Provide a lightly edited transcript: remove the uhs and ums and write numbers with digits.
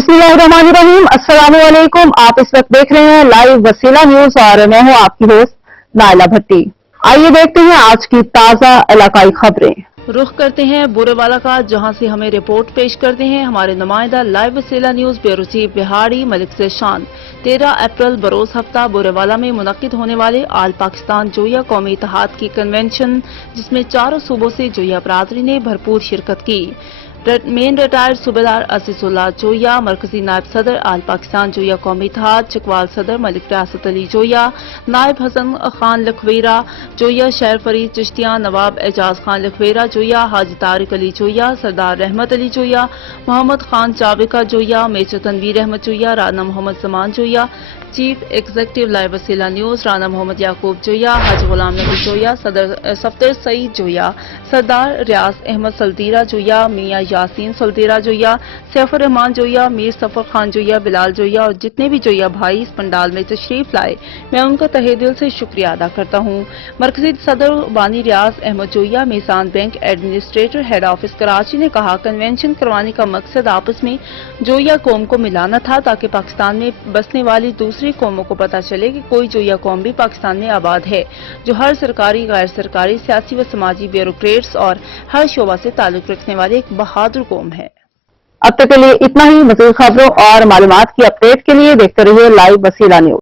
बिस्मिल्लाहिर्रहमानिर्रहीम, अस्सलाम वालेकुम। आप इस वक्त देख रहे हैं लाइव वसीला न्यूज और मैं हूं आपकी होस्ट नाइला भट्टी। आइए देखते हैं आज की ताजा इलाकाई खबरें। रुख करते हैं बोरेवाला का, जहां से हमें रिपोर्ट पेश करते हैं हमारे नुमाइंदा live Wasila news bureau chief Bihari Malik से शान। 13 अप्रैल बरोज हफ्ता बोरेवाला में मुनक्किद होने वाले आल पाकिस्तान जोया कौमी इत्तेहाद की कन्वेंशन, जिसमें चारों सूबों से जोया बरादरी ने भरपूर शिरकत की। मेन रिटायर्ड सूबेदार असीसुल्लाह जोया, मरकजी नायब सदर आल पाकिस्तान जोया कौमी इत्तेहाद चकवाल सदर मलिक रियासत अली जोया, नायब हसन खान लखवेरा जोया, शहर फरीद चिश्तिया नवाब एजाज खान लखवेरा जोया, हाजी Tariq Ali Joya, Sardar Rehmat Ali Joya, Mohammad Khan Chawika Joya, major Tanveer Ahmed Joya, Rana Mohammad Zaman Joya, chief executive live Wasila news Rana Mohammad Yaqoob Joya, Haji Ghulam Nabi Joya, Safdar Saeed Zoya, सरदार रियाज अहमद सल्दीरा जोया, मियां यासीन सल्दीरा जोया, सैफुर रहमान जोया, मीर सफर खान जोया, बिलाल जोया और जितने भी जोया भाई इस पंडाल में तशरीफ लाए, मैं उनका तहे दिल से शुक्रिया अदा करता हूँ। मरकजी सदर बानी Riaz Ahmed Joya, Meezan bank administrator head office Karachi ने कहा, कन्वेंशन करवाने का मकसद आपस में जोया कौम को मिलाना था, ताकि पाकिस्तान में बसने वाली दूसरी कौमों को पता चले कि कोई जोया कौम भी पाकिस्तान में आबाद है, जो हर सरकारी, गैर सरकारी, सियासी व समाजी ब्यूरोक्रेट्स और हर शोबा से ताल्लुक रखने वाले एक बहादुर कौम है। अब तक के लिए इतना ही। मज़ीद खबरों और मालूमात की अपडेट के लिए देखते रहिए लाइव वसीला न्यूज।